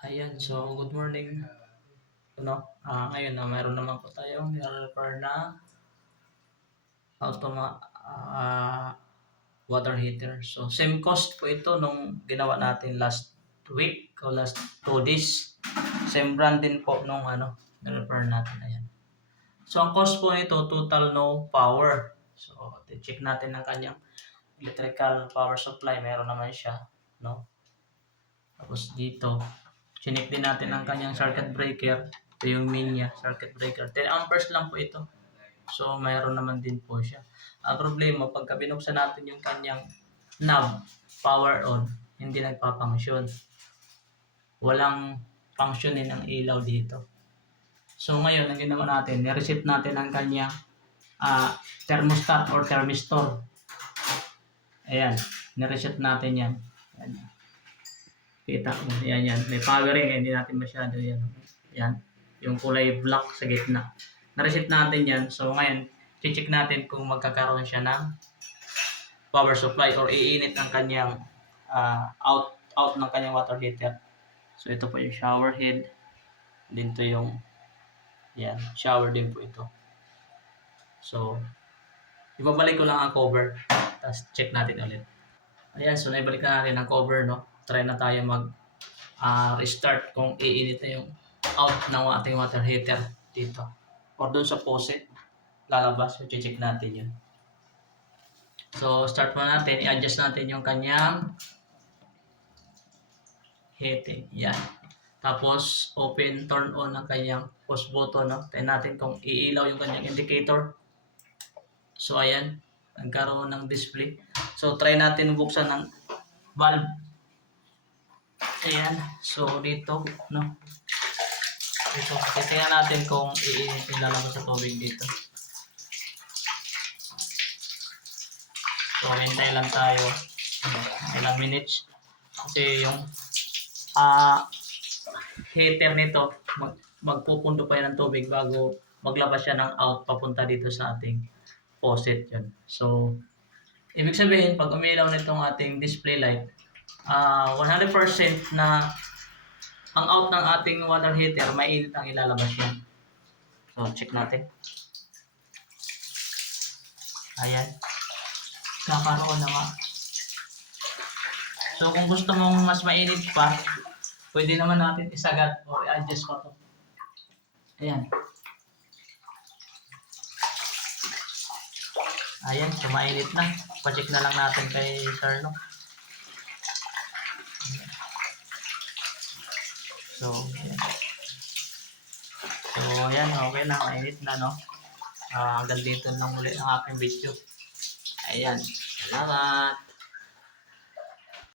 Ayan, so good morning. Ngayon na mayroon naman po tayong nire-repair na automa water heater. So same cost po ito nung ginawa natin last week o last 2 days. Same brand din po nung nire-repair natin. Ayan. So ang cost po nito total no power. So check natin ang kanyang electrical power supply. Meron naman siya, no? Tapos dito, chinik din natin ang kanyang circuit breaker. Ito yung main niya, circuit breaker. 10 amperes lang po ito. So, mayroon naman din po siya. Ang problema, pagka binuksan natin yung kanyang knob, power on, hindi nagpapangsyon. Walang functionin ang ilaw dito. So, ngayon, ang ginawa natin, nireset natin ang kanyang thermostat or thermistor. Ayan, nireset natin yan. Ayan. Kita mo, yan. May powering, hindi natin masyado yan. Yan, yung kulay black sa gitna. Na-reset natin yan. So ngayon, check natin kung magkakaroon siya ng power supply or iinit ang kanyang out ng kanyang water heater. So ito po yung shower head. Dito yung shower din po ito. So, ibabalik ko lang ang cover. Tapos check natin ulit. Ayan, so naibalik na natin ang cover, no? Try na tayo restart kung iinit na yung out ng ating water heater dito. Or doon sa faucet, lalabas. So, check natin yun. So, start muna natin. I-adjust natin yung kanyang heating. Yan. Tapos, open, turn on ang kanyang push button. No? Tayo natin kung iilaw yung kanyang indicator. So, ayan. Nagkaroon ng display. So, try natin buksan ng valve. Ayan. So, dito, no? Dito. Titingnan natin kung iinit yung lalabas sa tubig dito. So, hintay lang tayo. Ilang minutes. Kasi yung heater nito, magpupundo pa yan ng tubig bago maglabas siya ng out papunta dito sa ating faucet yun. So, ibig sabihin, pag umilaw nitong ating display light, 100% na ang out ng ating water heater, mainit ang ilalabas yan. So, check natin. Ayan. Kakaroon na nga. So, kung gusto mong mas mainit pa, pwede naman natin isagat o i-adjust pa to. Ayan. Ayan, so mainit na. Pa-check na lang natin kay Sir, no? So, ayan. So, ayan, okay na. Mainit na, no? Hanggang dito lang ulit ang aking video. Ayan. Salamat.